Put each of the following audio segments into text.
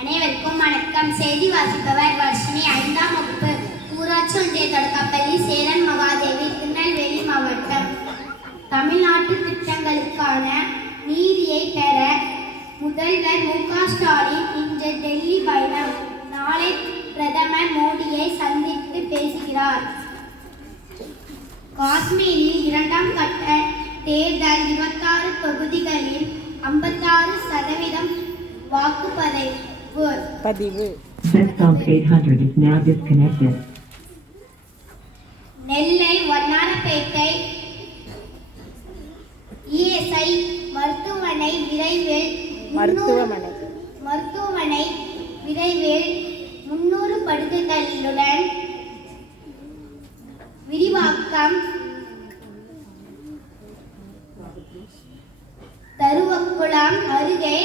அனைவருக்கும் வணக்கம். செய்தி வாசிப்பவர் வர்ஷினி. 5ஆம் வகுப்பு, ஊராட்சி ஒன்றிய தொடக்கப்பள்ளி, சேரன் மகாதேவி, திருநெல்வேலி மாவட்டம். தமிழ்நாட்டு திட்டங்களுக்கான நீதியை பெற முதல்வர் மு.க. ஸ்டாலின் இன்று டெல்லி பயணம். நாளை பிரதமர் மோடியை சந்தித்து பேசுகிறார். காஷ்மீரில் 2ஆம் கட்ட தேர்தல் 26 தொகுதிகளில் 56% வாக்குப்பதிவு. Set-top 800 is now disconnected. Nellai Vannarapettai ESI மருத்துவமனை விரைவில் 300 படுக்கைகளுடன் விரிவாக்கம். தருவக்குளம் அருகே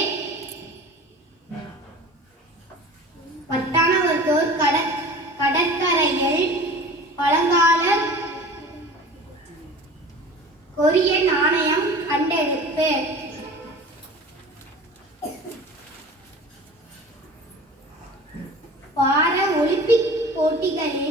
பட்டாணவத்தூர் கடற்கரையில் பழங்கால கொரிய நாணயம் கண்டெடுப்பு. பாரா ஒலிம்பிக் போட்டிகளில்